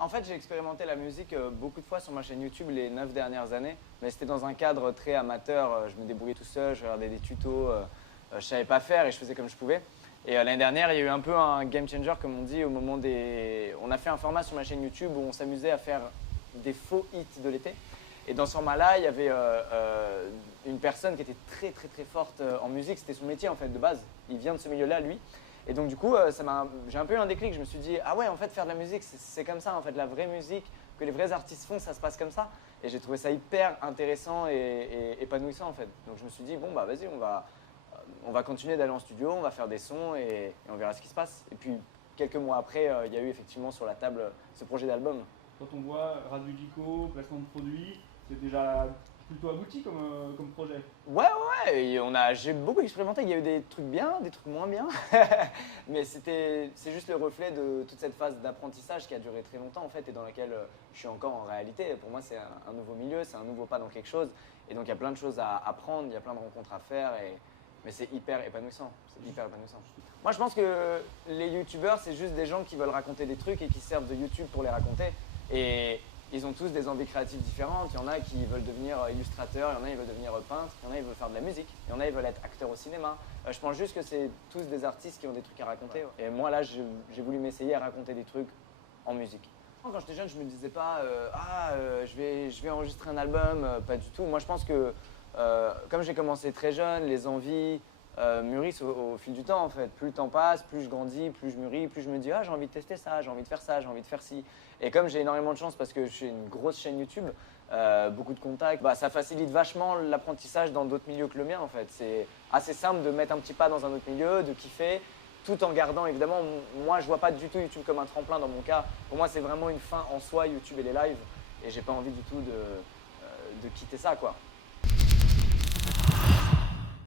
En fait, j'ai expérimenté la musique beaucoup de fois sur ma chaîne YouTube les 9 dernières années, mais c'était dans un cadre très amateur. Je me débrouillais tout seul, je regardais des tutos, je savais pas faire et je faisais comme je pouvais. Et l'année dernière, il y a eu un peu un game changer, comme on dit, au moment des. On a fait un format sur ma chaîne YouTube où on s'amusait à faire des faux hits de l'été. Et dans ce format-là, il y avait une personne qui était très très très forte en musique. C'était son métier en fait de base. Il vient de ce milieu-là, lui. Et donc du coup, j'ai un peu eu un déclic. Je me suis dit, ah ouais, en fait, faire de la musique, c'est comme ça. En fait, la vraie musique que les vrais artistes font, ça se passe comme ça. Et j'ai trouvé ça hyper intéressant et épanouissant en fait. Donc je me suis dit, bon bah vas-y, on va continuer d'aller en studio, on va faire des sons et on verra ce qui se passe. Et puis quelques mois après, il y a eu effectivement sur la table ce projet d'album. Quand on voit Radiodico, placement de produits, c'est déjà plutôt abouti comme projet. Ouais, j'ai beaucoup expérimenté. Il y a eu des trucs bien, des trucs moins bien. Mais c'est juste le reflet de toute cette phase d'apprentissage qui a duré très longtemps en fait et dans laquelle je suis encore en réalité. Pour moi, c'est un nouveau milieu, c'est un nouveau pas dans quelque chose. Et donc, il y a plein de choses à apprendre, il y a plein de rencontres à faire. Mais c'est hyper épanouissant. C'est hyper épanouissant. Moi, je pense que les youtubeurs, c'est juste des gens qui veulent raconter des trucs et qui servent de YouTube pour les raconter. Et ils ont tous des envies créatives différentes. Il y en a qui veulent devenir illustrateurs, il y en a qui veulent devenir peintres, il y en a qui veulent faire de la musique, il y en a qui veulent être acteurs au cinéma. Je pense juste que c'est tous des artistes qui ont des trucs à raconter. Et moi, là, j'ai voulu m'essayer à raconter des trucs en musique. Quand j'étais jeune, je me disais pas je vais enregistrer un album, pas du tout. Moi, je pense que comme j'ai commencé très jeune, les envies mûrissent au fil du temps en fait. Plus le temps passe, plus je grandis, plus je mûris, plus je me dis ah j'ai envie de tester ça, j'ai envie de faire ça, j'ai envie de faire ci. Et comme j'ai énormément de chance parce que je suis une grosse chaîne YouTube, beaucoup de contacts, bah, ça facilite vachement l'apprentissage dans d'autres milieux que le mien en fait. C'est assez simple de mettre un petit pas dans un autre milieu, de kiffer, tout en gardant évidemment, moi je vois pas du tout YouTube comme un tremplin dans mon cas. Pour moi c'est vraiment une fin en soi, YouTube et les lives, et j'ai pas envie du tout de quitter ça quoi.